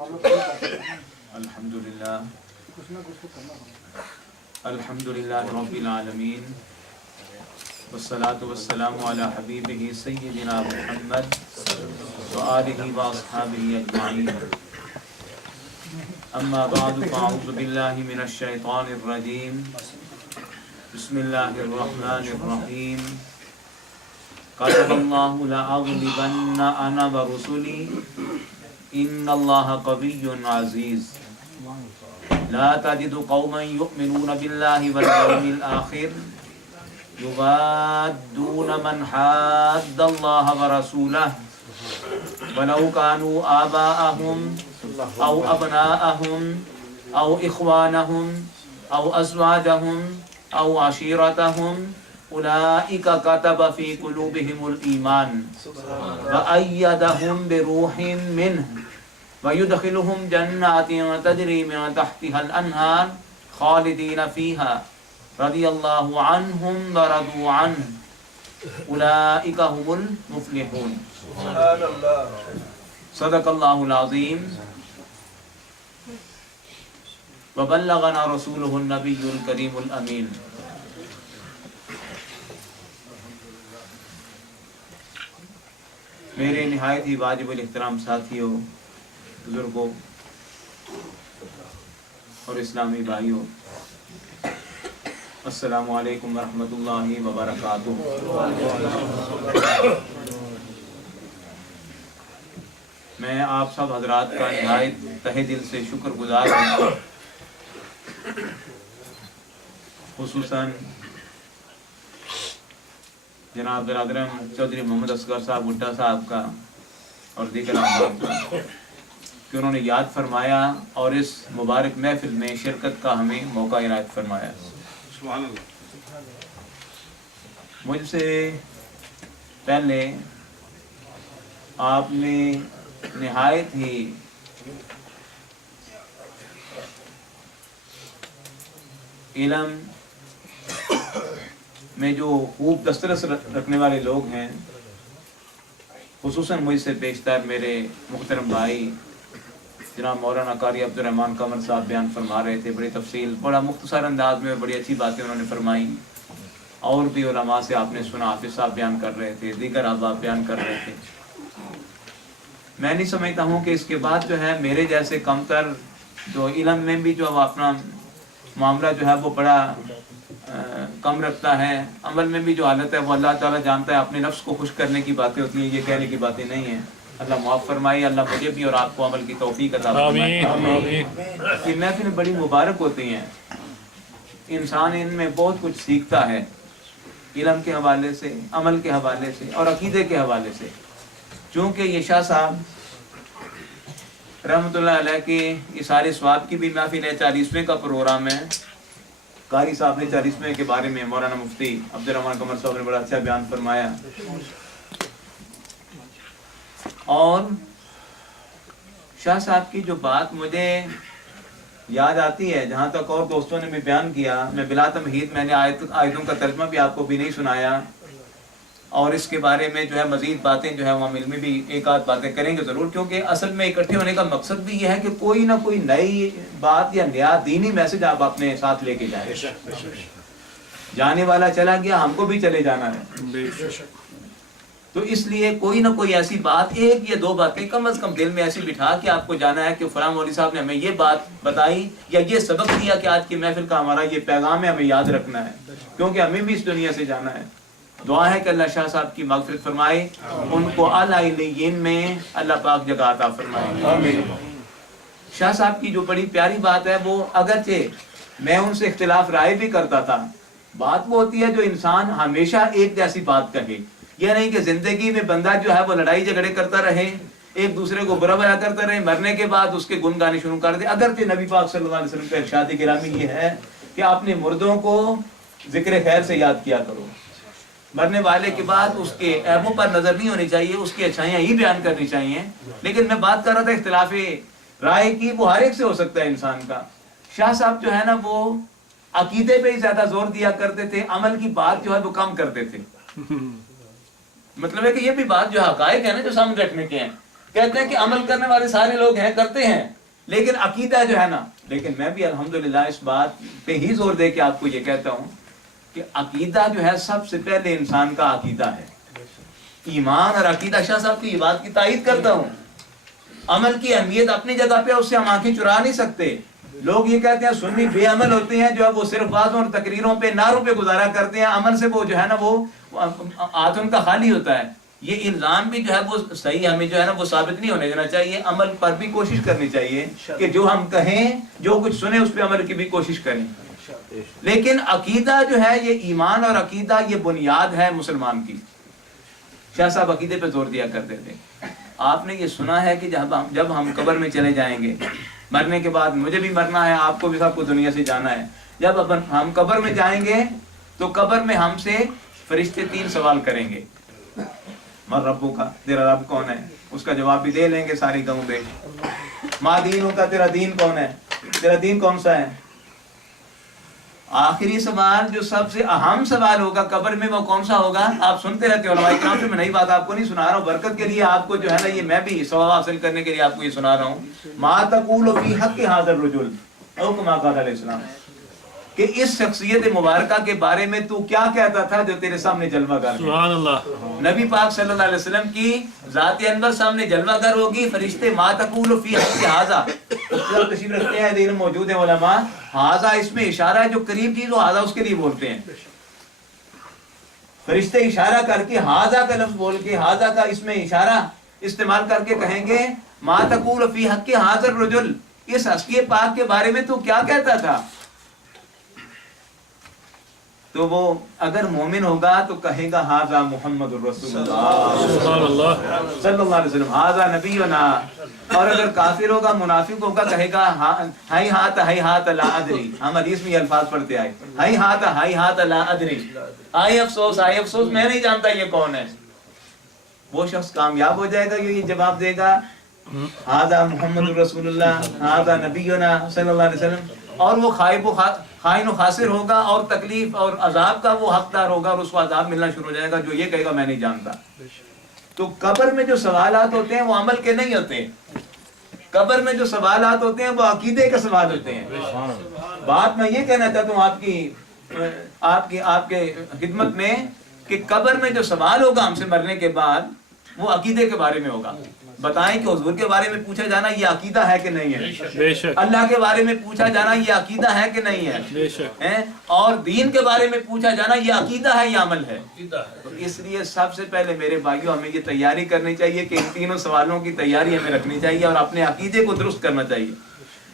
الحمدللہ رب العالمین والصلاة والسلام علی حبیبہ سیدنا محمد وآلہ واصحابہ اجمعین اما بعد فاعوذ باللہ من الشیطان الرجیم بسم اللہ الرحمن الرحیم قَالَ اللَّهُ لَأَغْلِبَنَّ أَنَا وَرُسُلِي إِنَّ اللَّهَ قَوِيٌّ عَزِيزٌ لا تجد قوما يؤمنون بالله واليوم الآخر يوادون من حاد الله ورسوله ولو كانوا آباءهم أو أبناءهم أو إخوانهم أو أزواجهم أو عشيرتهم أولئك كتب في قلوبهم الإيمان وأيدهم بروح منه ويدخلهم جنات تجري من تحتها الأنهار خالدين فيها رضي الله عنهم ورضوا عنه أولئك هم المفلحون سبحان الله صدق الله العظيم وبلغنا رسوله النبي الكريم الأمين. میرے نہایت ہی واجب الاحترام ساتھیوں، بزرگوں اور اسلامی بھائیوں، السلام علیکم ورحمۃ اللہ وبرکاتہ. میں آپ سب حضرات کا نہایت تہہ دل سے شکر گزار ہوں، خصوصاً جناب برادرم چودھری محمد اصغر صاحب بھٹا صاحب کا اور دیگر احباب کا کہ انہوں نے یاد فرمایا اور اس مبارک محفل میں شرکت کا ہمیں موقع عنایت فرمایا. سبحان اللہ. مجھ سے پہلے آپ نے نہایت ہی علم میں جو خوب دسترس رکھنے والے لوگ ہیں، خصوصاً مجھ سے بیشتر میرے محترم بھائی جناب مولانا قاری عبدالرحمن قمر صاحب بیان فرما رہے تھے. بڑی تفصیل، بڑا مختصر انداز میں بڑی اچھی باتیں انہوں نے فرمائی. اور بھی علماء سے آپ نے سنا، حافظ صاحب بیان کر رہے تھے، دیگر احباب بیان کر رہے تھے. میں نہیں سمجھتا ہوں کہ اس کے بعد جو ہے میرے جیسے کمتر جو علم میں بھی جو اپنا معاملہ جو ہے وہ بڑا کم رکھتا ہے، عمل میں بھی جو حالت ہے وہ اللہ تعالیٰ جانتا ہے. اپنے نفس کو خوش کرنے کی باتیں ہوتی ہیں، یہ کہنے کی باتیں نہیں ہیں. اللہ معاف فرمائے، اللہ مجھے بھی اور آپ کو عمل کی توفیق عطا فرمائے. یہ محفلیں بڑی مبارک ہوتی ہیں، انسان ان میں بہت کچھ سیکھتا ہے، علم کے حوالے سے، عمل کے حوالے سے اور عقیدے کے حوالے سے. چونکہ یہ شاہ صاحب رحمۃ اللہ علیہ کی اثار ثواب کی بھی محفل ہے، 40ویں کا پروگرام ہے. قاری صاحب نے 40ویں کے بارے میں مولانا مفتی عبدالرحمن قمر صاحب نے بڑا اچھا بیان فرمایا. اور شاہ صاحب کی جو بات مجھے یاد آتی ہے، جہاں تک اور دوستوں نے بھی بیان کیا، میں بلا تمہید میں نے آیتوں کا ترجمہ بھی آپ کو بھی نہیں سنایا، اور اس کے بارے میں جو ہے مزید باتیں جو ہے ہم علمی بھی ایک آدھ باتیں کریں گے ضرور، کیونکہ اصل میں اکٹھے ہونے کا مقصد بھی یہ ہے کہ کوئی نہ کوئی نئی بات یا نیا دینی میسج آپ اپنے ساتھ لے کے جائیں. جانے والا چلا گیا، ہم کو بھی چلے جانا ہے. تو اس لیے کوئی نہ کوئی ایسی بات، ایک یا دو باتیں کم از کم دل میں ایسی بٹھا کے آپ کو جانا ہے کہ فلاں مولوی صاحب نے ہمیں یہ بات بتائی یا یہ سبق دیا کہ آج کی محفل کا ہمارا یہ پیغام ہے، ہمیں یاد رکھنا ہے، کیونکہ ہمیں بھی اس دنیا سے جانا ہے. دعا ہے کہ اللہ شاہ صاحب کی مغفرت فرمائے، ان کو اعلیٰ علیین میں اللہ پاک جگہ عطا فرمائے. شاہ صاحب کی جو بڑی پیاری بات ہے، وہ اگرچہ میں ان سے اختلاف رائے بھی کرتا تھا، بات وہ ہوتی ہے جو انسان ہمیشہ ایک جیسی بات کہے. یہ نہیں کہ زندگی میں بندہ جو ہے وہ لڑائی جھگڑے کرتا رہے، ایک دوسرے کو برا بھلا کرتا رہے، مرنے کے بعد اس کے گن گانے شروع کر دے. اگرچہ نبی پاک صلی اللہ علیہ وسلم کا ارشاد گرامی یہ ہے کہ اپنے مردوں کو ذکر خیر سے یاد کیا کرو. مرنے والے کے بعد اس کے عیبوں پر نظر نہیں ہونی چاہیے، اس کی اچھائیاں ہی بیان کرنی چاہیے. لیکن میں بات کر رہا تھا اختلاف رائے کی، وہ ہر ایک سے ہو سکتا ہے انسان کا. شاہ صاحب جو ہے نا وہ عقیدے پہ ہی زیادہ زور دیا کرتے تھے، عمل کی بات جو ہے وہ کم کرتے تھے. مطلب ہے کہ یہ بھی بات جو حقائق ہے نا جو سامنے رکھنے کے ہیں، کہتے ہیں کہ عمل کرنے والے سارے لوگ ہیں، کرتے ہیں، لیکن عقیدہ جو ہے نا، لیکن میں بھی الحمدللہ اس بات پہ ہی زور دے کے آپ کو یہ کہتا ہوں کہ عقیدہ جو ہے سب سے پہلے انسان کا عقیدہ ہے، ایمان اور عقیدہ۔ شاہ صاحب کی یہ بات کی تائید کرتا ہوں، عمل کی اہمیت اپنی جگہ پہ، اس سے ہم آنکھیں چرا نہیں سکتے۔ لوگ یہ کہتے ہیں سنی بے عمل ہوتے ہیں، جو ہے وہ صرف بازوں اور تقریروں پہ، نعروں پہ گزارا کرتے ہیں، عمل سے وہ جو ہے نا وہ ہاتھ ان کا خالی ہوتا ہے۔ یہ الزام بھی جو ہے وہ صحیح ہمیں جو ہے نا وہ ثابت نہیں ہونے دینا چاہیے، عمل پر بھی کوشش کرنی چاہیے کہ جو ہم کہیں، جو کچھ سنیں اس پہ عمل کی بھی کوشش کریں۔ لیکن عقیدہ جو ہے، یہ ایمان اور عقیدہ یہ بنیاد ہے مسلمان کی۔ شاہ صاحب عقیدے پہ زور دیا کرتے تھے۔ آپ نے یہ سنا ہے کہ جب ہم قبر میں چلے جائیں گے، مرنے کے بعد مجھے بھی مرنا ہے، آپ کو بھی سب کو دنیا سے جانا ہے، جب ہم قبر میں جائیں گے تو قبر میں ہم سے فرشتے 3 سوال کریں گے۔ من ربو کا، تیرا رب کون ہے؟ اس کا جواب بھی دے لیں گے ساری گاؤں بے۔ ما دینوں کا، تیرا دین کون ہے؟ تیرا دین کون سا ہے؟ آخری سوال جو سب سے اہم سوال ہوگا قبر میں، وہ کون سا ہوگا؟ آپ سنتے رہتے ہو علماء کرام سے، میں نئی بات آپ کو نہیں سنا رہا ہوں، برکت کے لیے آپ کو جو ہے نا، یہ میں بھی ثواب حاصل کرنے کے لیے آپ کو یہ سنا رہا ہوں۔ ما تقول فی حق ھذا الرجل او کما قال علیہ السلام، کہ اس شخصیت مبارکہ کے بارے میں تو کیا کہتا تھا جو تیرے سامنے جلوہ گر ہے؟ سبحان اللہ۔ نبی پاک صلی اللہ علیہ وسلم کی ذات انور سامنے جلوہ گر ہوگی، فرشتے ما تقول فی حق ھذا، تشریف رکھتے ہیں، دین موجود ہیں علماء، ھذا اس میں اشارہ ہے، جو قریب چیز ہو ھذا اس کے لیے بولتے ہیں۔ فرشتے اشارہ کر کے ھذا کا لفظ بول کے، ھذا کا اس میں اشارہ استعمال کر کے کہیں گے ما تقول فی حق ھذا الرجل، اس ہستی پاک کے بارے میں تو کیا کہتا تھا؟ تو وہ اگر مومن ہوگا تو کہے گا ھذا محمد الرسول اللہ صلی اللہ علیہ وسلم، ھذا نبینا۔ اور اگر کافر ہوگا، منافق ہوگا، کہے گا ہائی ہاتھ لا ادری۔ ہم حدیث میں یہ الفاظ پڑھتے آئے، ہائی ہاتھ لا ادری، آئے افسوس میں نہیں جانتا یہ کون ہے۔ وہ شخص کامیاب ہو جائے گا، یہ جواب دے گا ھذا محمد الرسول اللہ، ھذا نبینا صلی اللہ علیہ وسلم۔ اور وہ خائن و خاسر ہوگا، اور تکلیف اور عذاب کا وہ حقدار ہوگا، اور اس کو عذاب ملنا شروع ہو جائے گا جو یہ کہے گا میں نہیں جانتا۔ تو قبر میں جو سوالات ہوتے ہیں وہ عمل کے نہیں ہوتے، قبر میں جو سوالات ہوتے ہیں وہ عقیدے کے سوال ہوتے ہیں۔ بات میں یہ کہنا چاہتا ہوں آپ کے خدمت میں کہ قبر میں جو سوال ہوگا ہم سے مرنے کے بعد، وہ عقیدے کے بارے میں ہوگا۔ بتائیں کہ حضور کے بارے میں پوچھا جانا یہ عقیدہ ہے کہ نہیں ہے؟ بے شک۔ اللہ کے بارے میں پوچھا جانا یہ عقیدہ ہے کہ نہیں ہے؟ بے شک۔ اور دین کے بارے میں پوچھا جانا یہ عقیدہ ہے یا عمل ہے؟ تو اس لیے سب سے پہلے میرے بھائیوں ہمیں یہ تیاری کرنی چاہیے کہ ان تینوں سوالوں کی تیاری ہمیں رکھنی چاہیے اور اپنے عقیدے کو درست کرنا چاہیے۔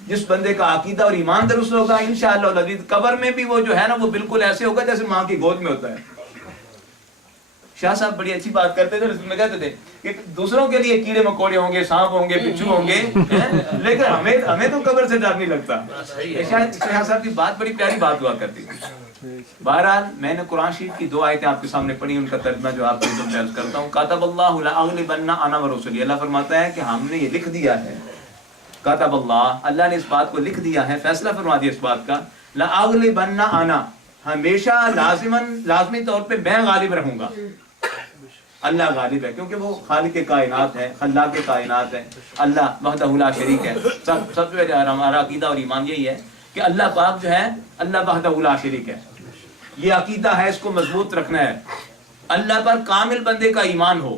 جس بندے کا عقیدہ اور ایمان درست ہوگا انشاءاللہ العزیز، قبر میں بھی وہ جو ہے نا وہ بالکل ایسے ہوگا جیسے ماں کی گود میں ہوتا ہے۔ شاہ صاحب بڑی اچھی بات کرتے تھے، رسول میں کہتے تھے کہ دوسروں کے لیے کیڑے مکوڑے ہوں گے، سانپ ہوں گے، بچھو ہوں گے، لیکن ہمیں تو قبر سے ڈر نہیں لگتا۔ شاہ صاحب کی بات بڑی پیاری بات ہوا کرتی تھی۔ بہرحال میں نے قرآن شریف کی 2 آیتیں آپ کے سامنے پڑھی، ان کا ترجمہ جو آپ کو میں عرض کرتا ہوں۔ کاتب اللہ لأغلبن انا ورسلی، اللہ فرماتا ہے کہ ہم نے یہ لکھ دیا ہے، کاتب اللہ نے اس بات کو لکھ دیا ہے، فیصلہ فرما دیا اس بات کا، لأغلبن انا، ہمیشہ لازمی طور پہ میں غالب رہوں گا۔ اللہ غالب ہے کیونکہ وہ خالق کائنات ہے، خلاق کائنات ہے، اللہ وحدہ لا شریک ہے۔ سب سے ہمارا عقیدہ اور ایمان یہی ہے کہ اللہ پاک جو ہے اللہ وحدہ لا شریک ہے، یہ عقیدہ ہے، اس کو مضبوط رکھنا ہے۔ اللہ پر کامل بندے کا ایمان ہو،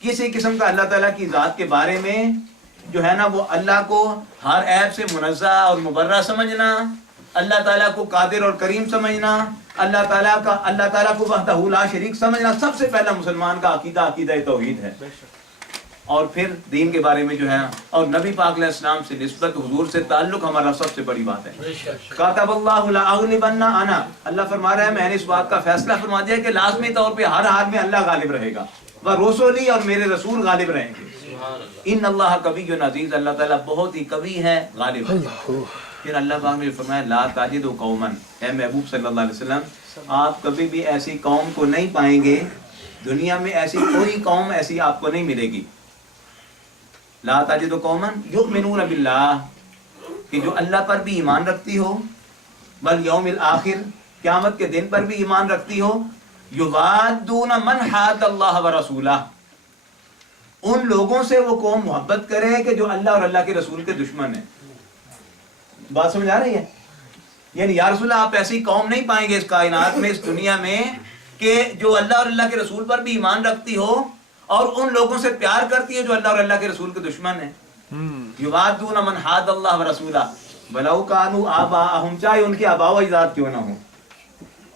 کسی قسم کا اللہ تعالیٰ کی ذات کے بارے میں جو ہے نا وہ اللہ کو ہر عیب سے منزہ اور مبرہ سمجھنا، اللہ تعالیٰ کو قادر اور کریم سمجھنا، اللہ تعالیٰ کو وحدہ لا شریک سمجھنا، سب سے پہلا مسلمان کا عقیدہ توحید ہے۔ اور پھر دین کے بارے میں جو ہے، اور نبی پاک علیہ السلام سے نسبت، حضور سے تعلق ہمارا سب سے بڑی بات ہے۔ کاتب اللہ لأغلبن انا، اللہ فرما رہا ہے میں نے اس بات کا فیصلہ فرما دیا کہ لازمی طور پہ ہر حال میں اللہ غالب رہے گا، ورسولی، اور میرے رسول غالب رہیں گے۔ ان اللہ قوی عزیز، اللہ تعالیٰ بہت ہی قوی ہے، غالب ہے۔ پھر اللہ پاک نے فرمایا لا تجد قوما، اے محبوب صلی اللہ علیہ وسلم آپ کبھی بھی ایسی قوم کو نہیں پائیں گے، دنیا میں ایسی کوئی قوم ایسی آپ کو نہیں ملے گی، لا تجد قوما یؤمنون باللہ، کہ جو اللہ پر بھی ایمان رکھتی ہو، والیوم الآخر، قیامت کے دن پر بھی ایمان رکھتی ہو، یوادون من حاد اللہ ورسولہ، ان لوگوں سے وہ قوم محبت کرے کہ جو اللہ اور اللہ کے رسول کے دشمن ہیں. بات سمجھ آ رہی ہے؟ یعنی یا رسول اللہ آپ ایسی قوم نہیں پائیں گے اس کائنات میں، اس دنیا میں، کہ جو اللہ اور اللہ کے رسول پر بھی ایمان رکھتی ہو اور ان لوگوں سے پیار کرتی ہے جو اللہ اور اللہ کے رسول کے دشمن ہیں. یوادون من حاد اللہ ورسولہ ولو کانوا آباءہم، چاہے ان کے آباء و اجداد کیوں نہ ہوں،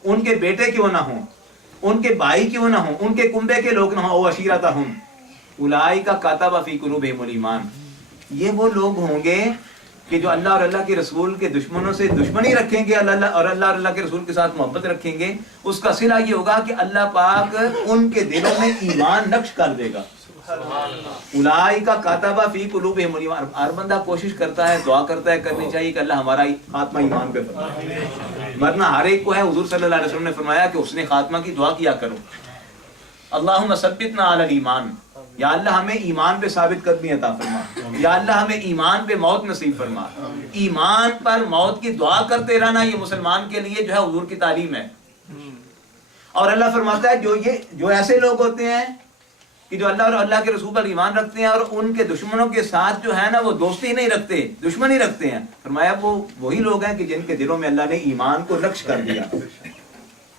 ان کے بیٹے کیوں نہ ہوں، ان کے بھائی کیوں نہ ہوں، ان کے کنبے کے لوگ نہ ہوں، او عشیرتہم اولئک کتب فی قلوبہم الایمان. یہ وہ لوگ ہوں گے کہ جو اللہ اور اللہ کے رسول کے دشمنوں سے دشمنی رکھیں گے، اللہ اور اللہ کے رسول کے ساتھ محبت رکھیں گے. اس کا صلہ یہ ہوگا کہ اللہ پاک ان کے دلوں میں ایمان نقش کر دے گا. اولئک کتب فی قلوبہم الایمان. ہر بندہ کوشش کرتا ہے، دعا کرتا ہے، کرنی چاہیے کہ اللہ ہمارا خاتمہ ایمان پہ فرمائے. ورنہ ہر ایک کو ہے، حضور صلی اللہ علیہ وسلم نے فرمایا کہ حسن خاتمہ کی دعا کیا کرو. اللہم ثبتنا علی الایمان، یا اللہ ہمیں ایمان پہ ثابت قدمی عطا فرما، یا اللہ ہمیں ایمان پہ موت نصیب فرما. ایمان پر موت کی دعا کرتے رہنا یہ مسلمان کے لیے جو ہے حضور کی تعلیم ہے. اور اللہ فرماتا ہے جو ایسے لوگ ہوتے ہیں کہ جو اللہ اور اللہ کے رسول پر ایمان رکھتے ہیں اور ان کے دشمنوں کے ساتھ جو ہے نا وہ دوستی نہیں رکھتے، دشمنی رکھتے ہیں، فرمایا وہ وہی لوگ ہیں کہ جن کے دلوں میں اللہ نے ایمان کو نقش کر دیا.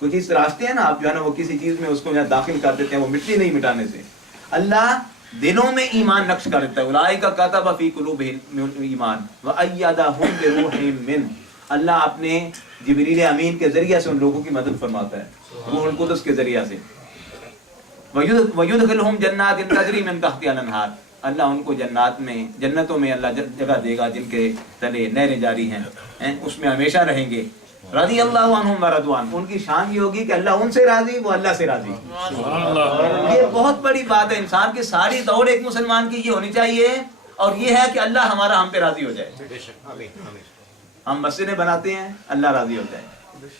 کچھ اس راستے ہیں نا آپ جو ہے نا وہ کسی چیز میں اس کو داخل کر دیتے ہیں، وہ مٹی نہیں مٹانے سے. اللہ دلوں میں ایمان نقش کر دیتا ہے. اولئک کتب فی قلوبہم الایمان وأیدہم بروح منہ. اللہ اپنے جبریل امین کے ذریعے سے ان لوگوں کی مدد فرماتا ہے، روح القدس کے ذریعے سے. وَيُدْخِلْهُمْ جَنَّاتٍ تَجْرِي مِن تَحْتِهَا الْأَنْهَارُ. اللہ ان کو جنتوں میں اللہ جگہ دے گا جن کے تلے نہریں جاری ہیں، اس میں ہمیشہ رہیں گے. رضی اللہ عنہم ورضوا عنہ. ان کی شان یہ ہوگی کہ اللہ ان سے راضی، وہ اللہ سے راضی. یہ بہت بڑی بات ہے. انسان کی ساری دوڑ ایک مسلمان کی یہ ہونی چاہیے، اور یہ ہے کہ اللہ ہمارا ہم پہ راضی ہو جائے. ہم مسجدیں بناتے ہیں، اللہ راضی ہو جائے.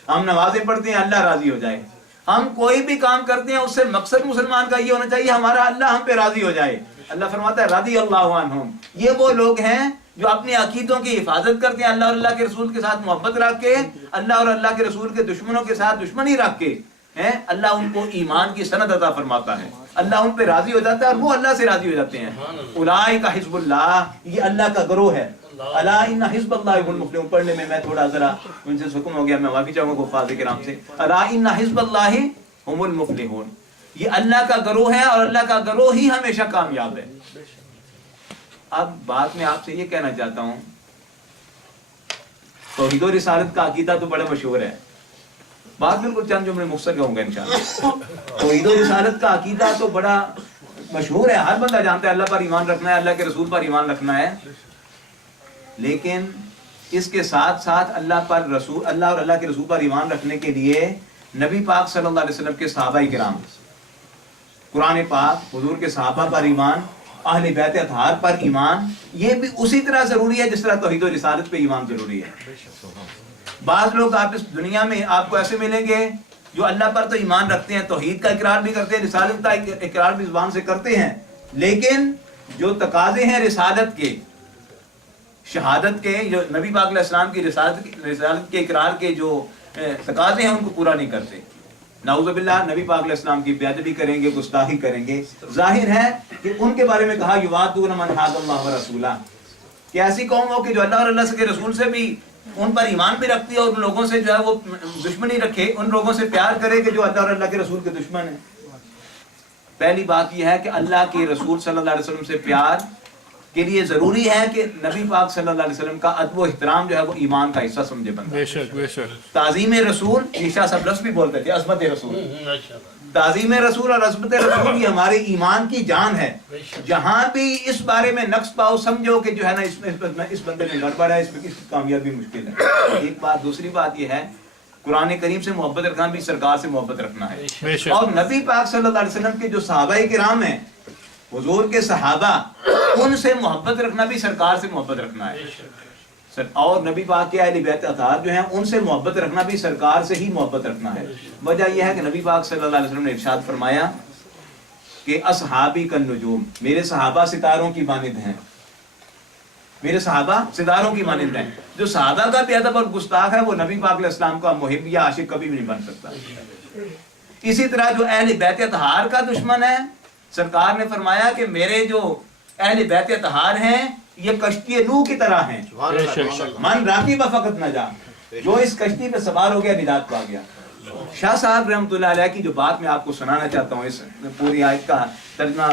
ہم نمازیں پڑھتے ہیں، اللہ راضی ہو جائے. ہم کوئی بھی کام کرتے ہیں اس سے مقصد مسلمان کا یہ ہونا چاہیے ہمارا اللہ ہم پہ راضی ہو جائے. اللہ فرماتا ہے رضی اللہ عنہم. یہ وہ لوگ ہیں جو اپنے عقیدوں کی حفاظت کرتے ہیں، اللہ اور اللہ کے رسول کے ساتھ محبت رکھ کے، اللہ اور اللہ کے رسول کے دشمنوں کے ساتھ دشمنی رکھ کے، اللہ ان کو ایمان کی سند عطا فرماتا ہے. اللہ ان پہ راضی ہو جاتا ہے اور وہ اللہ سے راضی ہو جاتے ہیں. اولئک حزب اللہ، یہ اللہ کا گروہ ہے. الا ان حزب اللہ هم المفلحون. پڑھنے میں تھوڑا ذرا ان سے سکون ہو گیا، میں معافی چاہوں گا حفاظ کرام سے. الا ان حزب اللہ هم المفلحون. یہ اللہ کا گروہ ہے اور اللہ کا گروہ ہی ہمیشہ کامیاب ہے. اب بات میں آپ سے یہ کہنا چاہتا ہوں، توحید و رسالت کا عقیدہ تو بڑا مشہور ہے. بات بالکل چند جملے مختصر کہوں گا انشاءاللہ. توحید و رسالت کا عقیدہ تو بڑا مشہور ہے، ہر بندہ جانتا ہے اللہ پر ایمان رکھنا ہے، اللہ کے رسول پر ایمان رکھنا ہے. لیکن اس کے ساتھ ساتھ اللہ اور اللہ کے رسول پر ایمان رکھنے کے لیے نبی پاک صلی اللہ علیہ وسلم کے صحابہ کرام، قرآن پاک، حضور کے صحابہ پر ایمان، اہل بیت اطہار پر ایمان، یہ بھی اسی طرح ضروری ہے جس طرح توحید و رسالت پہ ایمان ضروری ہے. بعض لوگ آپ اس دنیا میں آپ کو ایسے ملیں گے جو اللہ پر تو ایمان رکھتے ہیں، توحید کا اقرار بھی کرتے ہیں، رسالت کا اقرار بھی زبان سے کرتے ہیں، لیکن جو تقاضے ہیں رسالت کے، شہادت کے، جو نبی پاک علیہ السلام کی رسالت کے اقرار کے جو تقاضے ہیں ان کو پورا نہیں کرتے. نعوذ باللہ نبی پاک علیہ السلام کی بے ادبی کریں گے، گستاخی کریں گے. ظاہر ہے کہ ان کے بارے میں کہا یوادون من حاد اللہ ورسولہ، کہ ایسی قوم ہو کہ جو اللہ اور اللہ کے رسول سے بھی ان پر ایمان بھی رکھتی ہے اور ان لوگوں سے جو ہے وہ دشمنی رکھے، ان لوگوں سے پیار کرے کہ جو اللہ اور اللہ کے رسول کے دشمن ہیں. پہلی بات یہ ہے کہ اللہ کے رسول صلی اللہ علیہ وسلم سے پیار کے لیے ضروری ہے کہ نبی پاک صلی اللہ علیہ وسلم کا ادب و احترام جو ہے وہ ایمان کا حصہ سمجھے بندہ. بے شک بے شک. تعظیم رسول، شاہ صاحب لفظ بھی بولتے تھے، عظمت رسول. تعظیم رسول اور عظمت رسول یہ ہمارے ایمان کی جان ہے. جہاں بھی اس بارے میں نقص پاؤ سمجھو کہ جو ہے نا اس بندے میں گڑبڑ ہے، اس میں کامیابی مشکل ہے. ایک بات. دوسری بات یہ ہے قرآن کریم سے محبت رکھنا بھی سرکار سے محبت رکھنا ہے. اور نبی پاک صلی اللہ علیہ وسلم کے جو صحابہ کرام ہیں، حضور کے صحابہ، ان سے محبت رکھنا بھی سرکار سے محبت رکھنا ہے. اور نبی پاک کے اہل بیت اطہار جو ہیں ان سے محبت رکھنا بھی سرکار سے ہی محبت رکھنا ہے. وجہ یہ ہے کہ نبی پاک صلی اللہ علیہ وسلم نے ارشاد فرمایا کہ اصحابی کالنجوم، میرے صحابہ ستاروں کی مانند ہیں. میرے صحابہ ستاروں کی مانند ہیں. جو صحابہ کا بے ادب اور گستاخ ہے وہ نبی پاک علیہ السلام کا محب یا عاشق کبھی بھی نہیں بن سکتا. اسی طرح جو اہل بیت اطہار کا دشمن ہے سرکار نے فرمایا کہ میرے جو اہل بیت اطہار ہیں یہ کشتی نوح کی طرح ہیں، من راکب فقط نجا، جو اس کشتی پہ سوار ہو گیا نجات پا گیا۔ شاہ صاحب رحمۃ اللہ علیہ کی جو بات میں آپ کو سنانا چاہتا ہوں، اس پوری آیت کا ترجمہ